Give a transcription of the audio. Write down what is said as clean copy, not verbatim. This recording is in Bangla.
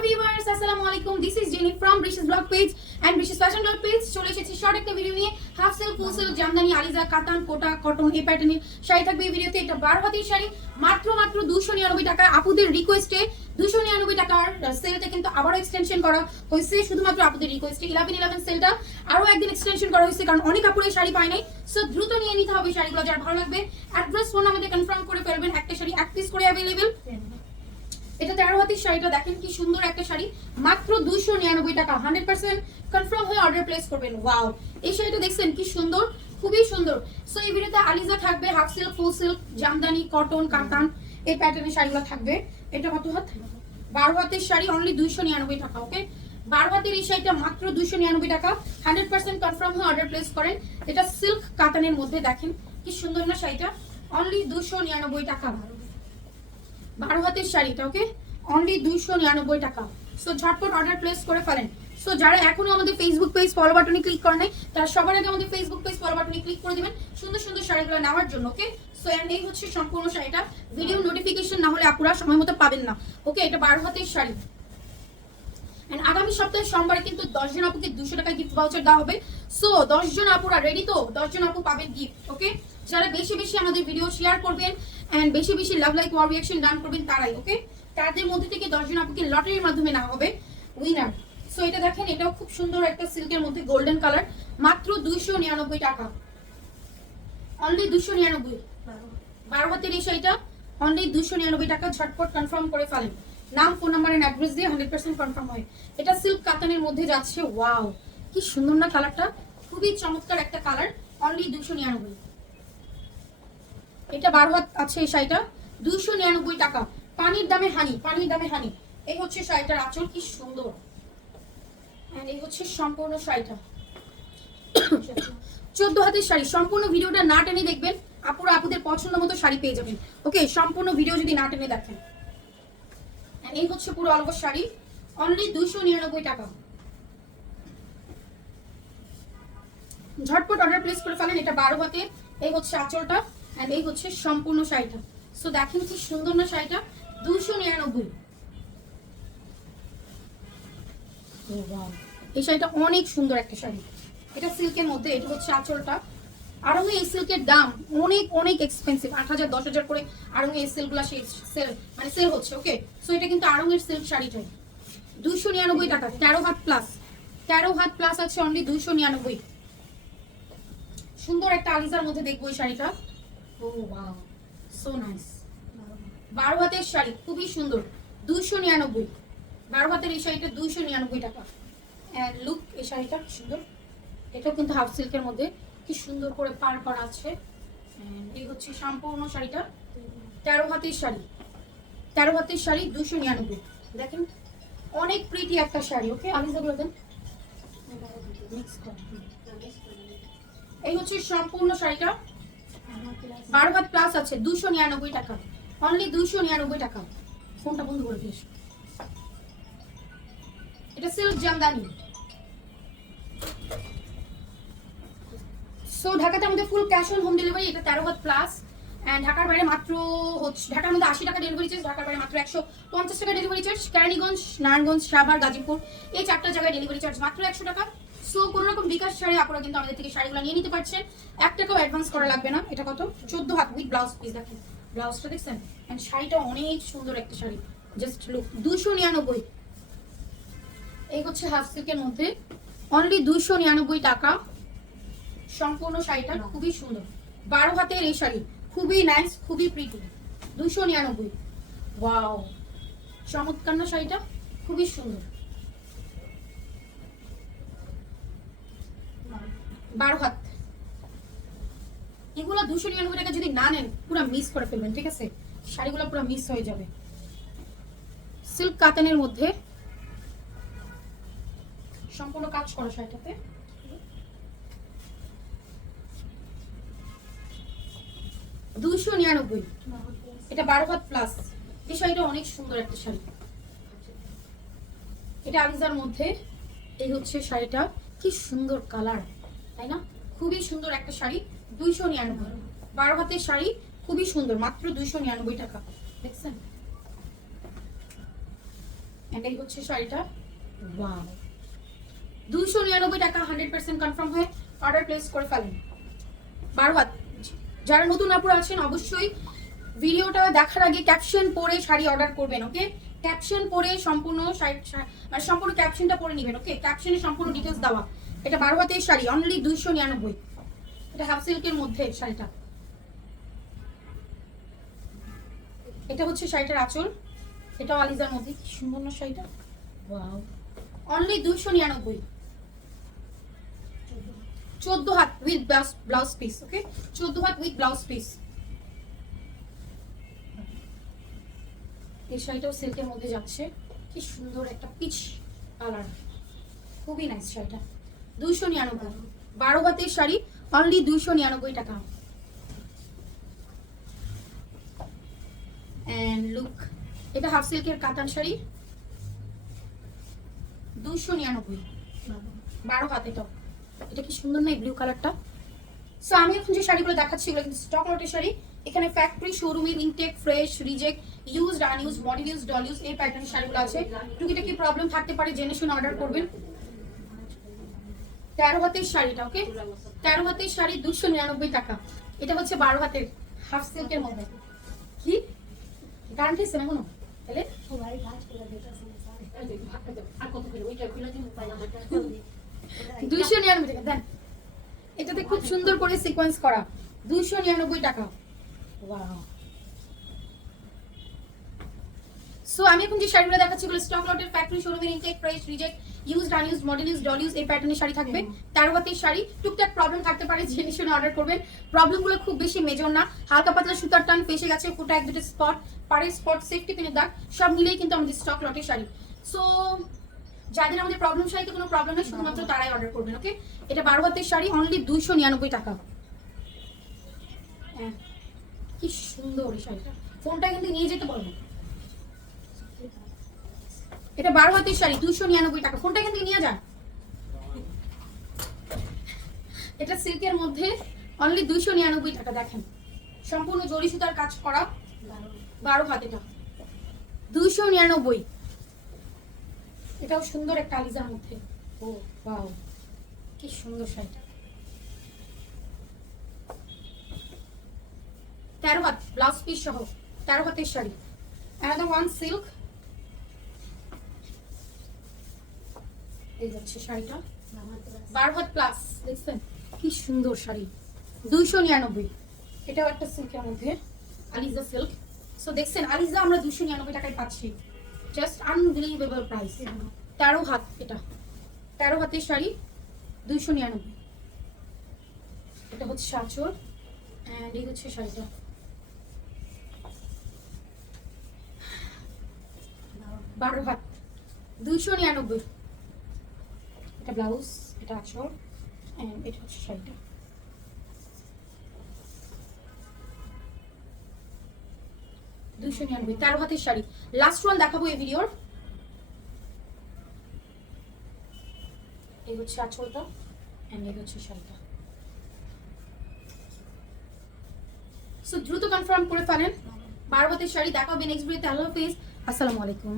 হ্যালো ভিউয়ার্স, আসসালামু আলাইকুম। দিস ইজ জেনি ফ্রম ব্রিশেস ব্লগ পেজ এন্ড ব্রিশেস ফ্যাশন ব্লগ পেজ। চলে এসেছি শর্ট একটা ভিডিও নিয়ে। Half silk, full silk, jamdani, আলিজা, কাতান, কোটা, কটন এই প্যাটার্নের শাড়ি থাকবে এই ভিডিওতে। এটা 12 হাতের শাড়ি, মাত্র 299 টাকা। আপুদের রিকোয়েস্টে 299 টাকার সেলটা কিন্তু আবারও এক্সটেনশন করা হয়েছে, শুধুমাত্র আপুদের রিকোয়েস্টে। 11/11 সেলটা আরো একদিন এক্সটেনশন করা হয়েছে, কারণ অনেক আপুর এই শাড়ি পায় নাই। সো দ্রুত নিয়ে নিতে হবে শাড়িগুলো, যার ভালো লাগবে। অ্যাড্রেস ফোন আমাদের কনফার্ম করে ফেলবেন। একটা শাড়ি এক পিস করে অ্যাভেলেবেল। এটা 13 হাতের শাড়িটা দেখেন কি সুন্দর একটা শাড়ি, মাত্র 299 টাকা। 100% কনফার্ম হয়ে অর্ডার প্লেস করবেন। ওয়াও, এই শাড়িটা দেখছেন কি সুন্দর, খুবই সুন্দর। সো এই ভিডিওতে আলিজা থাকবে, half silk, full silk, Jamdani, cotton, কাতান এই প্যাটার্নের শাড়িগুলো থাকবে। এটা কত হাত? 12 হাতের শাড়ি, অনলি 299 টাকা। ওকে, 12 হাতের এই শাড়িটা মাত্র 299 টাকা। 100% কনফার্ম হয়ে অর্ডার প্লেস করেন। এটা সিল্ক কাতানের মধ্যে দেখেন কি সুন্দর না শাড়িটা, অনলি 299 টাকা। 12 হাতের শাড়িটা ওকে, অনলি 299 টাকা। সো ঝটপট অর্ডার প্লেস করে ফেলেন। সো যারা এখনো আমাদের ফেসবুক পেজ ফলো বাটনে ক্লিক করেন নাই, তারা সবার আগে আমাদের ফেসবুক পেজ ফলো বাটনে ক্লিক করে দিবেন সুন্দর সুন্দর শাড়িগুলো নেওয়ার জন্য। ওকে, সো এন্ড এই হচ্ছে সম্পূর্ণ শাড়িটা। ভিডিও নোটিফিকেশন না হলে আপুরা সময় মতো পাবেন না। ওকে, এটা 12 হাতের শাড়ি। এন্ড আগামী সপ্তাহে সোমবারে কিন্তু 10 জন আপুকে 200 টাকা গিফট ভাউচার দেওয়া হবে। সো 10 জন আপুরা রেডি তো? 10 জন আপু পাবেন গিফট। ওকে, যারা বেশি বেশি আমাদের ভিডিও শেয়ার করবেন এন্ড বেশি বেশি লাভ লাইক ওয়াও রিঅ্যাকশন ডান করবেন তারাই। ওকে, তাদের মধ্যে থেকে 10 জন আপুকে লটারির মাধ্যমে নেওয়া হবে উইনার। সো এটা দেখেন, এটাও খুব সুন্দর একটা সিল্কের মধ্যে গোল্ডেন কালার, মাত্র 299 টাকা। অনলি 299। 12 হাতের এই শাড়িটা অনলি 299 টাকা। ঝটপট কনফার্ম করে ফেলেন। নাম, ফোন নাম্বার এন্ড অ্যাড্রেস দিয়ে 100% কনফার্ম হয়। এটা সিল্ক কাতানের মধ্যে যাচ্ছে। ওয়াও, কি সুন্দর না কালারটা, খুবই চমৎকার একটা কালার। অনলি 299। এটা 12 হাত আছে এই শাড়িটা, 299 টাকা। পানির দামে হানি, পানির দামে হানি। এই হচ্ছে শাড়িটার আঁচল, কি সুন্দর। এন্ড এই হচ্ছে সম্পূর্ণ শাড়িটা। 14 হাতের শাড়ি। সম্পূর্ণ ভিডিওটা না টেনে দেখবেন, আপুরা আপুদের পছন্দ মতো শাড়ি পেয়ে যাবেন। ওকে, সম্পূর্ণ ভিডিও যদি না টেনে দেখেন। এই হচ্ছে পুরো অল ওভার শাড়ি, অনলি 299 টাকা। ঝটপট অর্ডার প্লেস করে ফেলেন। এটা 12 হাতে। এই হচ্ছে আঁচলটা এন্ড এই হচ্ছে সম্পূর্ণ শাড়িটা। সো দেখেন কি সুন্দর না শাড়িটা, 299। এই শাড়িটা অনেক সুন্দর একটা শাড়ি। এটা সিল্কের মধ্যে, এটা হচ্ছে আঁচলটা। আরং এই সিল্কের দাম অনেক অনেক এক্সপেন্সিভ, 8,000 10,000 করে আরং এই সিল্কগুলো সেল হচ্ছে। ওকে, সো এটা কিন্তু আরং এর সিল্ক শাড়িটাই 299 টাকা। 13 হাত প্লাস, 13 হাত প্লাস আছে, অনলি 299। সুন্দর একটা আলিজার মধ্যে দেখবো এই শাড়িটা। ও ওয়াও, সো নাইস। 12 হাতের শাড়ি, খুবই সুন্দর, 299। 12 হাতের এই শাড়িটা 299 টাকা। এন্ড লুক, এই শাড়িটা সুন্দর। এটাও কিন্তু হাফ সিল্কের মধ্যে, কি সুন্দর করে পার করা আছে। এই হচ্ছে সম্পূর্ণ শাড়িটা। 13 হাতের শাড়ি, 13 হাতের শাড়ি 299। দেখেন অনেক প্রিটি একটা শাড়ি। ওকে, আলিজা বলে দেন। এই হচ্ছে সম্পূর্ণ শাড়িটা, 12 হাত প্লাস আছে, 299 টাকা। অনলি 299 টাকা। ফোনটা বন্ধ করে দিয়েছ। এটা সিল্ক জামদানি। সো ঢাকাতে আমাদের full cash on home delivery. এটা 13 হাত প্লাস এন্ড ঢাকার বাইরে মাত্র হচ্ছে, ঢাকার মধ্যে 80 টাকা ডেলিভারি চার্জ, ঢাকার বাইরে মাত্র 150 টাকা ডেলিভারি চার্জ। কেরানীগঞ্জ, নারায়ণগঞ্জ, সাভার, গাজীপুর এই 4টা জায়গায় ডেলিভারি চার্জ মাত্র 100 টাকা। সো কোনো রকম বিকাশ ছাড়ে আপনারা কিন্তু আমাদের থেকে শাড়িগুলো নিয়ে নিতে পারছেন। 1 টাকাও অ্যাডভান্স করা লাগবে না। এটা কত? 14 হাত উইথ ব্লাউজ পিস। দেখেন ব্লাউজটা দেখছেন, এন্ড শাড়িটা অনেক সুন্দর একটা শাড়ি। Just look, 299। এই হচ্ছে হাফ সিল্কের মধ্যে, অনলি 299 টাকা। সম্পূর্ণ শাড়িটা খুবই সুন্দর। 12 হাতের এই শাড়ি, খুবই নাইস, খুবই প্রিটি, 299। ওয়াও, চমৎকার না শাড়িটা, খুবই সুন্দর। 12 হাত। এগুলো 299 টাকা যদি না নেন, পুরো মিস করে ফেলবেন। ঠিক আছে, শাড়িগুলো পুরো মিস হয়ে যাবে। সিল্ক কাতানের মধ্যে সম্পূর্ণ কাজ করা শাড়িটাতে। $299। এটা 12 হাত প্লাস। এই শাড়িটা অনেক সুন্দর একটা শাড়ি। এটা আলিজার মধ্যে। এই হচ্ছে শাড়িটা, কি সুন্দর কালার, তাই না? খুবই সুন্দর একটা শাড়ি, 299। 12 হাতের শাড়ি, খুবই সুন্দর, মাত্র 299 টাকা। দেখছেন এন্ড এই হচ্ছে শাড়িটা। ওয়াও, 299 টাকা 100% কনফার্ম হয়ে অর্ডার প্লেস করে ফেলেন। 12 হাত। যারা নতুন আপুরা আছেন অবশ্যই ভিডিওটা দেখার আগে ক্যাপশন পড়ে শাড়ি অর্ডার করবেন, ওকে? ক্যাপশন পড়ে সম্পূর্ণ মানে সম্পূর্ণ ক্যাপশনটা পড়ে নেবেন, ওকে? ক্যাপশনে সম্পূর্ণ ডিটেলস দেওয়া। এটা 12 হাতের শাড়ি, অনলি 299। এটা হাফ সিল্কের মধ্যে শাড়িটা। এটা হচ্ছে শাড়িটার আঁচল, এটাও আলিজার মধ্যে। কি সুন্দর না শাড়িটা, ওয়াও। অনলি 299। 14 হাত উইথ ব্লাউজ পিস, ওকে? 14 হাত উইথ ব্লাউজ পিস। এই শাড়িটাও সিল্কের মধ্যে যাচ্ছে, কি সুন্দর একটা পিচ কালার, খুবই নাইস শাড়িটা। 299, 12 হাতের শাড়ি, অনলি 299 টাকা। এন্ড লুক, এটা হাফ সিল্কের কাতান শাড়ি, 299, 12 হাত। এটা কি সুন্দর না, ব্লু কালারটা। সো আমি এখন যে শাড়িগুলো দেখাচ্ছি এগুলো কিন্তু স্টক লটের শাড়ি। এখানে ফ্যাক্টরি শোরুমের intake, fresh, reject, used, unused, model use, ডল ইউজ, এই প্যাটার্নের শাড়িগুলো আছে। টুকিটাকি প্রবলেম থাকতে পারে, জেনে শুনে অর্ডার করবেন। 13 হাতের শাড়িটা, ওকে? 13 হাতের শাড়ি 299 টাকা। এটা হচ্ছে 12 হাতের হাফ সিল্কের মধ্যে। কি গান খেয়েছে না কোনো? তাহলে 299 টাকা দেন। এটাতে খুব সুন্দর করে সিকোয়েন্স করা, 299 টাকা। ওয়াও। সো আমি এখন যে শাড়িগুলো দেখাচ্ছি এগুলো স্টক লটের, ফ্যাক্টরি শোরুমের intake, fresh, reject, used, unused, model use, ডল ইউজ, এই প্যাটার্নের শাড়ি থাকবে। 13 হাতের শাড়ি, টুকটাক প্রবলেম থাকতে পারে, জেনে শুনে অর্ডার করবেন। প্রবলেমগুলো খুব বেশি মেজর না, হালকা পাতলা সুতার টান, ফেসে গেছে ফোটা, এক দুটো স্পট, পাড়ের স্পট, সেফটি পিনের দাগ, সব মিলেই কিন্তু আমাদের স্টক লটের শাড়ি। সো যাদের আমাদের প্রবলেম শাড়িতে কোনো প্রবলেম নেই, শুধুমাত্র তারাই অর্ডার করবেন, ওকে? এটা 12 হাতের শাড়ি, অনলি 299 টাকা। হ্যাঁ, কি সুন্দর এই শাড়িটা, ফোনটা কিন্তু নিয়ে যেতে বলবো। এটা 12 হাতের শাড়ি, 299 টাকা। ফোনটা কিন্তু নিয়ে যান। এটা সিল্কের মধ্যে, অনলি 299 টাকা। দেখেন সম্পূর্ণ জরি সুতার কাজ করা, 12 হাত। এটা 299। এটাও সুন্দর একটা আলিজার মধ্যে। ও ওয়াও, কি সুন্দর শাড়িটা। 13 হাত ব্লাউজ পিস সহ 13 হাতের শাড়ি। Another one silk. এই যাচ্ছে শাড়িটা, 12 হাত প্লাস। দেখছেন কি সুন্দর শাড়ি, 299। এটাও একটা সিল্কের মধ্যে, আলিজা সিল্ক। সো দেখছেন আলিজা আমরা 299 টাকায় পাচ্ছি, জাস্ট আনবিলিভেবল প্রাইস। 13 হাত, এটা 13 হাতের শাড়ি, 299। এটা হচ্ছে আঁচল, এন্ড এই হচ্ছে শাড়িটা। 12 হাত, 299। এটা ব্লাউজ, এটা আঁচল, এন্ড এটা হচ্ছে শাড়িটা। 299, 13 হাতের শাড়ি। লাস্ট ওয়ান দেখাবো এই ভিডিওর। এই হচ্ছে আঁচলটা, এন্ড এই হচ্ছে শাড়িটা। সো দ্রুত কনফার্ম করে ফেলেন 12 হাতের শাড়ি। দেখা হবে নেক্সট ভিডিওতে। আল্লাহ হাফেজ, আসসালামু আলাইকুম।